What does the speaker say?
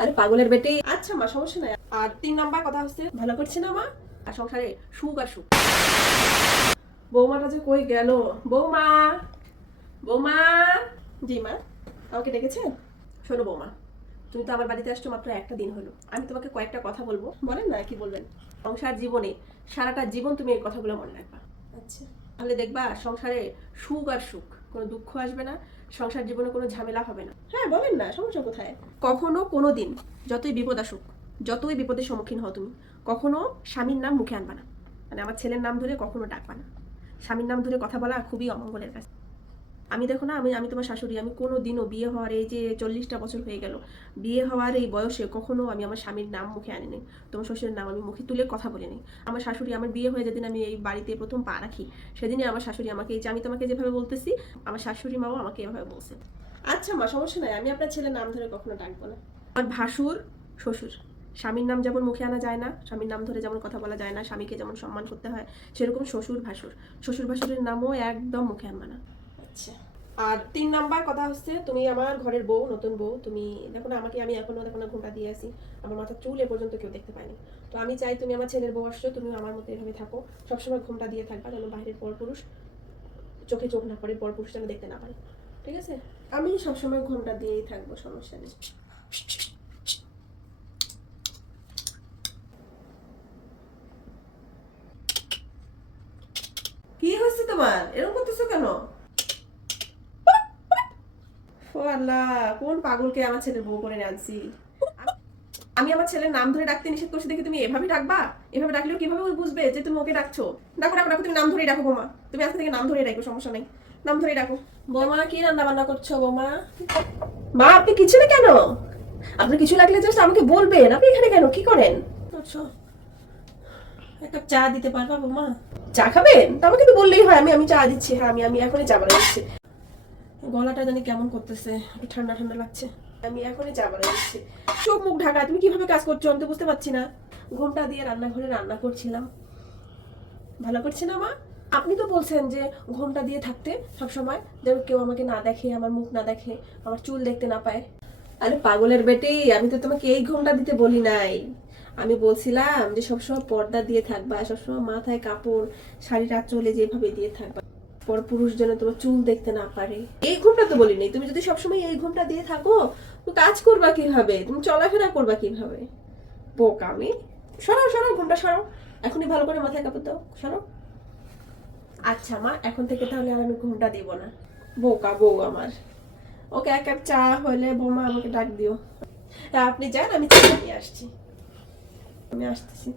আরে পাগলের বেটি। আচ্ছা মা, সমস্যা নাই। আর 3 নাম্বার কথা হচ্ছে, ভালো করছে না মা? আর সংসারে সুখ আর সুখ। বৌমাটা যে কই গেল? বৌমা, বৌমা। জি মা, আমাকে ডেকেছেন? শোনো বৌমা, তুমি তো আমার বাড়িতে আসছো মাত্র একটা দিন হলো। আমি তোমাকে কয়েকটা কথা বলবো, বলেন না কি বলবেন? সংসার জীবনে সারাটা জীবন তুমি এই কথাগুলো মনে রাখবা। আচ্ছা। তাহলে দেখবা সংসারে সুখ আর সুখ, কোনো দুঃখ আসবে না, সংসার জীবনে কোনো ঝামেলা হবে না। হ্যাঁ বলেন না, সমস্যা কোথায়? কখনো কোনো দিন যতই বিপদ আসুক, যতই বিপদের সম্মুখীন হও তুমি, কখনো স্বামীর নাম মুখে আনবা না। মানে আমার ছেলের নাম ধরে কখনো ডাকবা না। স্বামীর নাম ধরে কথা বলা খুবই অমঙ্গলের কাজ। আমি দেখো না, আমি আমি তোমার শাশুড়ি, আমি কোনো দিনও বিয়ে হওয়ার এই যে 40টা বছর হয়ে গেল, বিয়ে হওয়ার এই বয়সে কখনো আমি আমার স্বামীর নাম মুখে আনিনি, তোমার শ্বশুরের নাম আমি মুখে তুলে কথা বলিনি। আমার শাশুড়ি, আমার বিয়ে হয়ে যেদিন আমি এই বাড়িতে প্রথম পা রাখি, সেদিনই আমার শাশুড়ি আমাকে, এই যে আমি তোমাকে যেভাবে বলতেছি, আমার শাশুড়ি মাও আমাকে এভাবে বলছে। আচ্ছা মা, সমস্যা নাই, আমি আপনার ছেলের নাম ধরে কখনো ডাকবো না। আমার ভাসুর, শ্বশুর, স্বামীর নাম যেমন মুখে আনা যায় না, স্বামীর নাম ধরে যেমন কথা বলা যায় না, স্বামীকে যেমন সম্মান করতে হয়, সেরকম শ্বশুর ভাসুর, শ্বশুর ভাসুরের নামও একদম মুখে আনবা না। আচ্ছা। আর 3 নাম্বার কথা হচ্ছে, তুমি আমার ঘরের বউ, নতুন বউ। তুমি দেখো না আমাকে, আমি এখনো দেখো না ঘোমটা দিয়ে আসি, আমার মাথার চুল এ পর্যন্ত কেউ দেখতে পায়নি। তো আমি চাই তুমি আমার ছেলের বউ আসছো, তুমি আমার মতো এভাবে থাকো, সবসময় ঘোমটা দিয়ে থাকবা, যেন বাইরের পরপুরুষ চোখে চোখ না পড়ে, পরপুরুষ যেন দেখতে না পারে। ঠিক আছে? আমি সবসময় ঘোমটা দিয়েই থাকবো, সমস্যা নেই। কি হয়েছে তোমার? এরকম করতেছো কেন? ও আল্লাহ, কোন পাগলকে আমার ছেলের বউ করে আনছি। আমি আমার ছেলের নাম ধরে ডাকতে নিষেধ করছি দেখে তুমি এভাবে ডাকবা? এভাবে ডাকলেও কিভাবে ও বুঝবে যে তুমি ওকে ডাকছো? ডাকো ডাকো ডাকো, তুমি নাম ধরেই ডাকো বৌমা। তুমি আজকে থেকে নাম ধরেই ডাকো, সমস্যা নাই। নাম ধরেই ডাকো। বৌমা, কি রান্না বান্না করছো বৌমা? মা, আপনি কিচেনে কেন? আপনার কিছু লাগলে জাস্ট আমাকে বলবেন। আপনি এখানে কেন, কি করেন? আচ্ছা, এক কাপ চা দিতে পারবা বৌমা? চা খাবেন? তা আমাকে তো বললেই হয়, আমি আমি চা দিচ্ছি। হ্যাঁ, আমি আমি এখনই চা বানাচ্ছি। গলাটা জানি কেমন করতেছে, একটু ঠান্ডা ঠান্ডা লাগছে। আমি এখনই চা বানাচ্ছি। চোখ মুখ ঢাকা, তুমি কিভাবে কাজ করছো আমি তো বুঝতে পারছি না। ঘোমটা দিয়ে রান্নাঘরে রান্না করছিলাম। ভালো করছে না মা? আপনি তো বলছেন যে ঘোমটা দিয়ে থাকতে সব সময়, যেন কেউ আমাকে না দেখে, আমার মুখ না দেখে, আমার চুল দেখতে না পায়। আরে পাগলের বেটি, আমি তো তোমাকে এই ঘোমটা দিতে বলি নাই। আমি বলছিলাম যে সবসময় পর্দা দিয়ে থাকবা, সবসময় মাথায় কাপড়, শাড়ির আঁচলে যেভাবে দিয়ে থাকবা, পরপুরুষ যেন তোমার চুল দেখতে না পারে। এই ঘুমটা তো বলি নাই। তুমি যদি সবসময় এই ঘুমটা দিয়ে থাকো, তো কাজ করবা কিভাবে, তুমি চলাফেরা করবা কিভাবে? বোকামি। সরাও সরাও, ঘুমটা সরাও। এখনই ভালো করে মাথায় কাপড় দাও, সরাও। আচ্ছা মা, এখন থেকে তাহলে আর আমি ঘুমটা দিব না। বোকা বউ আমার। ওকে, এক কাপ চা হলে বৌমা আমাকে ডাক দিও। তা আপনি যান, আমি চা নিয়ে আসছি। আমি আসতেছি।